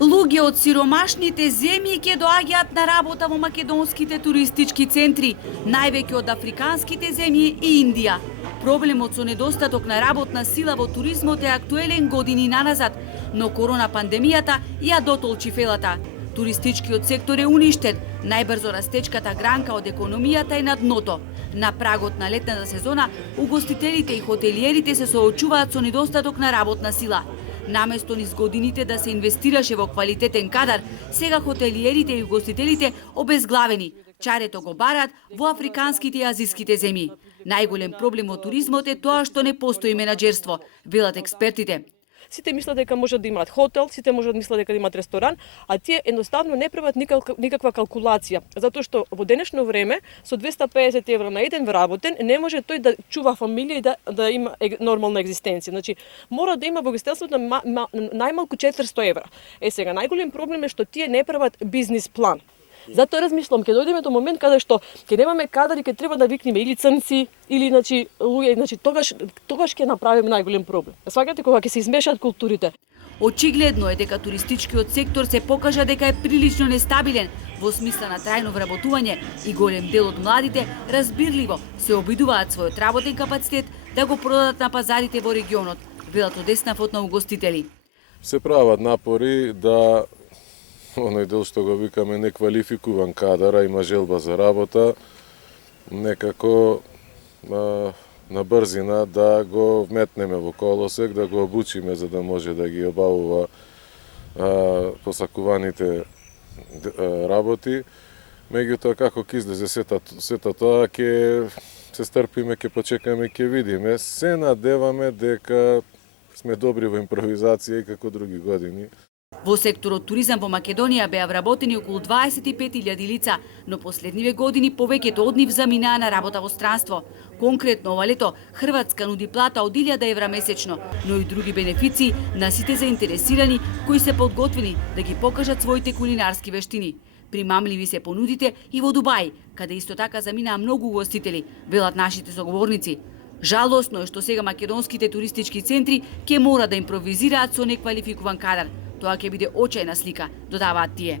Луѓе од сиромашните земји ќе доаѓаат на работа во македонските туристички центри, највеќе од африканските земји и Индија. Проблемот со недостаток на работна сила во туризмот е актуелен години наназад, но корона пандемијата ја дотолчи фелата. Туристичкиот сектор е уништен, најбрзо растечката гранка од економијата е на дното. На прагот на летната сезона, угостителите и хотелиерите се соочуваат со недостаток на работна сила. Наместо низ годините да се инвестираше во квалитетен кадар, сега хотелиерите и угостителите обезглавени. Чарето го барат во африканските и азиските земји. Најголем проблем во туризмот е тоа што не постои менаџерство, велат експертите. Сите мислат дека можат да имаат хотел, сите можат да мислат дека имаат ресторан, а тие едноставно не прават никаква калкулација, затоа што во денешно време со 250 евра на еден вработен не може тој да чува фамилија и да има нормална екзистенција. Значи мора да има во гостителството најмалку 400 евра. Сега најголем проблем е што тие не прават бизнис план. Затоа размислам, ќе дојдеме до момент каде што ќе немаме кадар и ќе треба да викнеме или црнци, или луѓе, тогаш ќе направиме најголем проблем. Сваќате кога ќе се измешаат културите. Очигледно е дека туристичкиот сектор се покажа дека е прилично нестабилен во смисла на трајно вработување и голем дел од младите разбирливо се обидуваат својот работен капацитет да го продадат на пазарите во регионот, велат од Деснав на угостители. Се прават напори да оној дел што го викаме неквалификуван кадар, а има желба за работа, некако на брзина да го вметнеме во колосек, да го обучиме за да може да ги обавува посакуваните работи. Меѓутоа како ќе излезе сето тоа, ќе се стрпиме, ќе почекаме, ќе видиме. Се надеваме дека сме добри во импровизација и како други години. Во секторот туризам во Македонија беа вработени околу 25.000 лица, но последниве години повеќето од нив заминаа на работа во странство. Конкретно ова лето Хрватска нуди плата од 1000 евра месечно, но и други бенефиции на сите заинтересирани кои се подготвени да ги покажат своите кулинарски вештини. Примамливи се понудите и во Дубај, каде исто така заминаа многу угостители, велат нашите соговорници. Жалосно е што сега македонските туристички центри ќе мора да импровизираат со неквалификуван кадар. Тоа ќе биде очајна слика, додаваат тие.